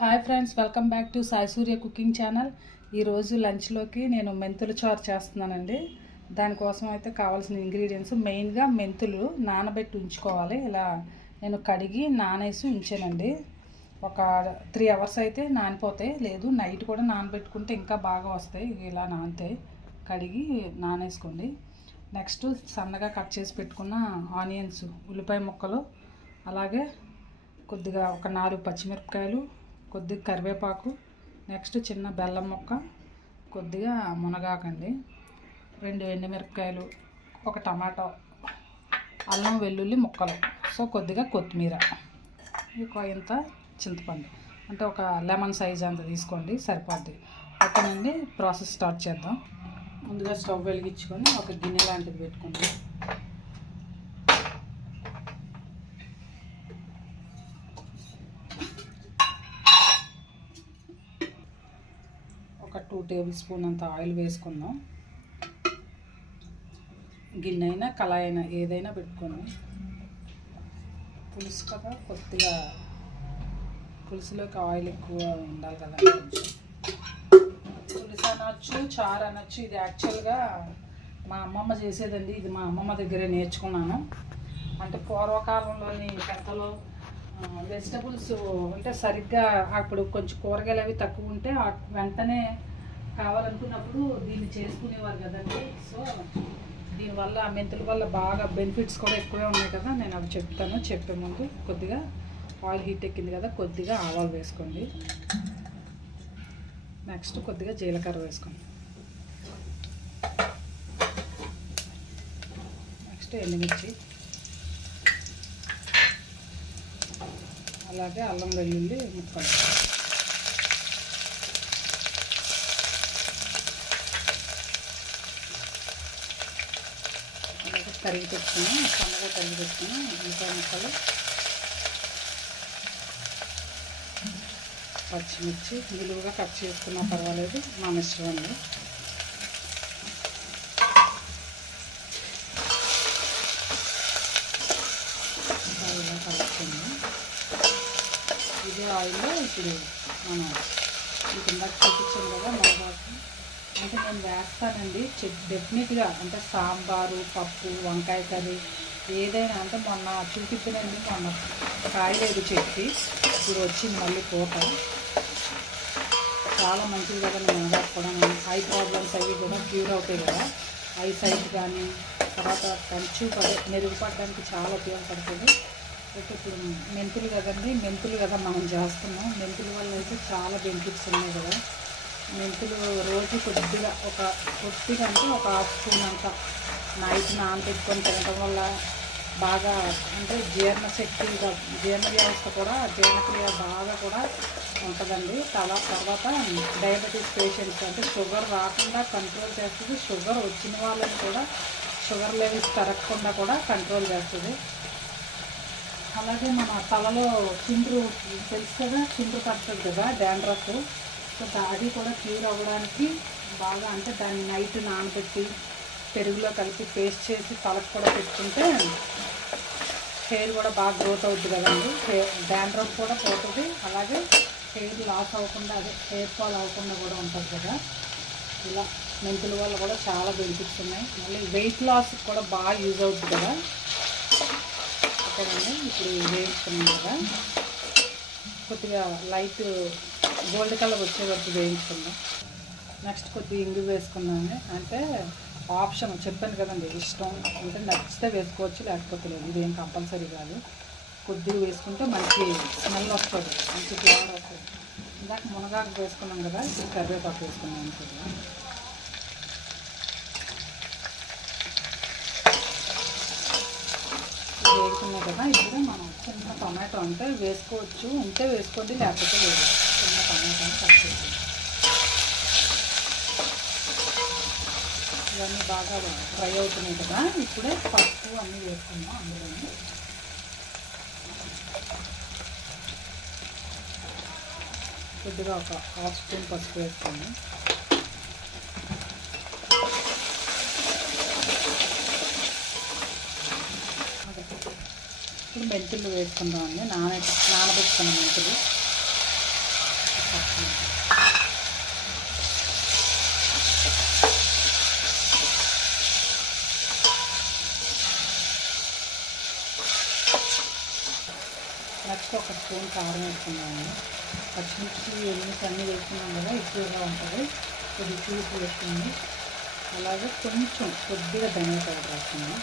Hi friends, welcome back to Sai Surya cooking channel. ఈరోజు లంచ్లోకి నేను మెంతుల చారు చేస్తున్నానండి. దానికోసం అయితే కావాల్సిన ఇంగ్రీడియంట్స్ మెయిన్గా మెంతులు నానబెట్టి ఉంచుకోవాలి. ఇలా నేను కడిగి నానేసి ఉంచానండి. ఒక 3 అవర్స్ అయితే నానిపోతాయి. లేదు నైట్ కూడా నానబెట్టుకుంటే ఇంకా బాగా వస్తాయి. ఇలా నానితే కడిగి నానేసుకోండి. నెక్స్ట్ సన్నగా కట్ చేసి పెట్టుకున్న ఆనియన్స్, ఉల్లిపాయ ముక్కలు, అలాగే కొద్దిగా ఒక 4 పచ్చిమిరపకాయలు, కొద్దిగా కరివేపాకు, నెక్స్ట్ చిన్న బెల్లం ముక్క, కొద్దిగా మునగాకండి, 2 ఎండుమిరపకాయలు, ఒక టమాటో, అల్లం వెల్లుల్లి ముక్కలు, సో కొద్దిగా కొత్తిమీర, ఇంత చింతపండు, అంటే ఒక లెమన్ సైజ్ అంత తీసుకోండి, సరిపోద్ది. ఓకేనండి, ప్రాసెస్ స్టార్ట్ చేద్దాం. ముందుగా స్టవ్ వెలిగించుకొని ఒక గిన్నె లాంటిది పెట్టుకోండి. ఒక 2 టేబుల్ స్పూన్ అంత ఆయిల్ వేసుకుందాం. గిన్నె అయినా కళాయి అయినా ఏదైనా పెట్టుకోండి. పులుసు కదా, కొద్దిగా పులుసులోకి ఆయిల్ ఎక్కువ ఉండాలి కదా. పులుసు అనొచ్చు, చారు అనొచ్చు. ఇది యాక్చువల్గా మా అమ్మమ్మ చేసేదండి. ఇది మా అమ్మమ్మ దగ్గరే నేర్చుకున్నాను. అంటే పూర్వకాలంలోని పెద్దలు వెజిటబుల్స్ అంటే సరిగ్గా అప్పుడు కొంచెం కూరగాయలు అవి తక్కువ ఉంటే వెంటనే కావాలనుకున్నప్పుడు దీన్ని చేసుకునేవారు కదండి. సో దీనివల్ల మెంతుల వల్ల బాగా బెనిఫిట్స్ కూడా ఎక్కువే ఉన్నాయి కదా. నేను అవి చెప్తాను. చెప్పే ముందు కొద్దిగా ఆయిల్ హీట్ ఎక్కింది కదా, కొద్దిగా ఆవాలు వేసుకోండి. నెక్స్ట్ కొద్దిగా జీలకర్ర వేసుకోండి. నెక్స్ట్ ఎండుమిర్చి, అలాగే అల్లం వెల్లుల్లి ముక్కలు, అలాగే తరిగి పెట్టుకుని సన్నగా తరిగి పెట్టుకుని ఉల్లిపాయ ముక్కలు, పచ్చిమిర్చి నిలువుగా కట్ చేసుకున్నా పర్వాలేదు, మా మిశ్రమండి. ఇలా కలుపుకుందాం. ఇదే ఆయిల్లో ఇప్పుడు మనం ఇందాక చూపించాను కదా మునగాకు, అంటే నేను వేస్తానండి డెఫినెట్గా. అంటే సాంబారు, పప్పు, వంకాయ కర్రీ ఏదైనా. అంటే మొన్న చూపించానండి, మొన్న కాయలేదు చెట్టు, ఇప్పుడు వచ్చింది మళ్ళీ పూత. చాలా మంచిది కదండి మునగాకు కూడా. ఐ ప్రాబ్లమ్స్ అవి కూడా క్యూర్ అవుతాయి కదా. ఐ సైట్ కానీ, తర్వాత కంచు మెరుగుపడడానికి చాలా ఉపయోగపడుతుంది. అయితే ఇప్పుడు మెంతులు కదండి, మెంతులు కదా మనం చేస్తున్నాం. మెంతుల వల్ల అయితే చాలా బెనిఫిట్స్ ఉన్నాయి కదా. మెంతులు రోజు కొద్దిగా అంటే ఒక హాఫ్ స్పూన్ అంతా నైట్ నానబెట్టుకొని తినడం వల్ల బాగా అంటే జీర్ణశక్తి, జీర్ణ వ్యవస్థ కూడా, జీర్ణక్రియ బాగా కూడా ఉంటుందండి. తర్వాత డయాబెటీస్ పేషెంట్స్ అంటే షుగర్ రాకుండా కంట్రోల్ చేస్తుంది. షుగర్ వచ్చిన వాళ్ళని కూడా షుగర్ లెవెల్స్ పెరగకుండా కూడా కంట్రోల్ చేస్తుంది. అలాగే మన తలలో చిండ్రు తెలుసు కదా, చిండ్రు పడుతుంది కదా, డాండ్రఫ్. సో అది కూడా క్యూర్ అవ్వడానికి బాగా, అంటే దాన్ని నైట్ నానబెట్టి పెరుగులో కలిపి పేస్ట్ చేసి తలకు కూడా పెట్టుకుంటే హెయిర్ కూడా బాగా గ్రోత్ అవుతుంది కదండి. డాండ్రఫ్ కూడా పోతుంది. అలాగే హెయిర్ లాస్ అవ్వకుండా, అదే హెయిర్ ఫాల్ అవ్వకుండా కూడా ఉంటుంది కదా. ఇలా మెంతుల వల్ల కూడా చాలా బెనిఫిట్స్ ఉన్నాయి. మళ్ళీ వెయిట్ లాస్ కూడా బాగా యూజ్ అవుతుంది కదా. ఓకేనండి, ఇప్పుడు వేయించుకున్నాం కదా, కొద్దిగా లైట్ గోల్డ్ కలర్ వచ్చే వరకు వేయించుకుందాం. నెక్స్ట్ కొద్దిగా ఇంగు వేసుకున్నాను. అంటే ఆప్షన్ చెప్పాను కదండి, ఇష్టం అంటే నచ్చితే వేసుకోవచ్చు, లేకపోతే లేదు. ఇదేం కంపల్సరీ కాదు. కొద్దిగా వేసుకుంటే మంచి స్మెల్ వస్తుంది, మంచి ఫ్లేవర్ వస్తుంది. ఇందాక మునగాకు వేసుకున్నాం కదా, కరివేపాకు వేసుకున్నాను కొద్దిగా. వేసుకున్నాం కదా. ఇప్పుడు మనం చిన్న టమాటో అంటే వేసుకోవచ్చు, ఉంటే వేసుకోండి, లేకపోతే లేదు. చిన్న టమాటోని కట్ చేసి ఇవన్నీ బాగా ఫ్రై అవుతున్నాయి కదా. ఇప్పుడే పసుపు అన్నీ వేసుకున్నాం. అందులోని కొద్దిగా ఒక హాఫ్ స్పూన్ పసుపు వేసుకున్నాం. ఇప్పుడు మెంతులు వేసుకుందామండి. నానబెట్టుకున్న మెంతులు పచ్చిమిర్చి. నెక్స్ట్ ఒక స్పూన్ కారం వేసుకున్నాము. పచ్చిమిర్చి ఎన్ని అన్నీ వేసుకున్నాం కదా, ఎక్కువగా ఉంటుంది. కొద్ది చూపు వేసుకుంది. అలాగే కొంచెం కొద్దిగా ధనియా పౌడర్ వేసుకున్నాం.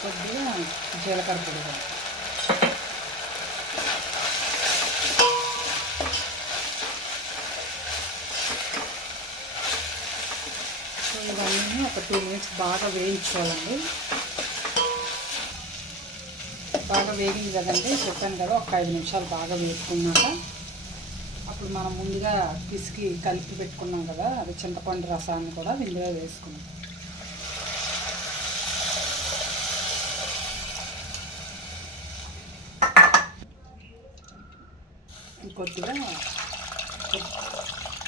కొద్దిగా జీలకర్ర పొడి. సో ఇవన్నీ ఒక 2 మినిట్స్ బాగా వేయించుకోవాలండి. బాగా వేగింది కదండి, చెప్పాను కదా, ఒక 5 నిమిషాలు బాగా వేసుకున్నాక అప్పుడు మనం ముందుగా పిసికి కలిపి పెట్టుకున్నాం కదా, అది చింతపండు రసాన్ని కూడా ఇందులో వేసుకున్నాం. కొద్దిగా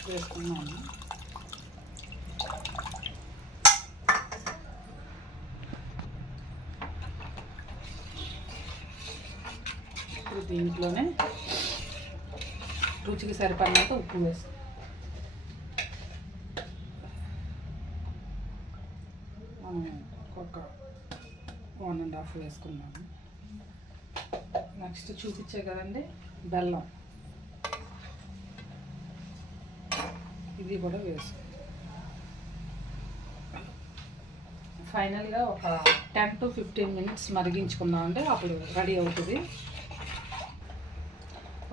వేసుకున్నాము. ఇప్పుడు దీంట్లోనే రుచికి సరిపడినంత ఉప్పు వేస్తాం. మనం ఒక 1.5 వేసుకున్నాము. నెక్స్ట్ చూపించే కదండి బెల్లం, ఇది కూడా వేసుకుంటాం. ఫైనల్గా ఒక 10 to 15 మినిట్స్ మరిగించుకున్నామండి, అప్పుడు రెడీ అవుతుంది.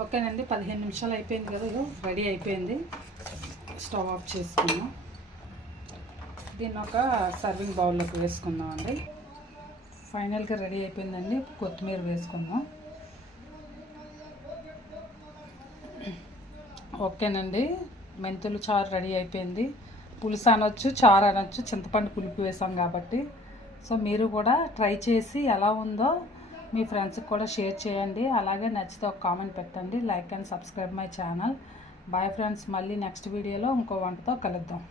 ఓకేనండి, 15 నిమిషాలు అయిపోయింది కదా, ఇది రెడీ అయిపోయింది. స్టవ్ ఆఫ్ చేసుకున్నాం. దీన్ని ఒక సర్వింగ్ బౌల్లోకి వేసుకుందామండి. ఫైనల్గా రెడీ అయిపోయిందండి. కొత్తిమీర వేసుకుందాం. ఓకేనండి, మెంతులు చారు రెడీ అయిపోయింది. పులుసు అనొచ్చు, చారు అనొచ్చు, చింతపండు పులుపు వేసాం కాబట్టి. సో మీరు కూడా ట్రై చేసి ఎలా ఉందో మీ ఫ్రెండ్స్కి కూడా షేర్ చేయండి. అలాగే నచ్చితే ఒక కామెంట్ పెట్టండి. Like and subscribe my channel. Bye friends, మళ్ళీ నెక్స్ట్ వీడియోలో ఇంకో వంటతో కలుద్దాం.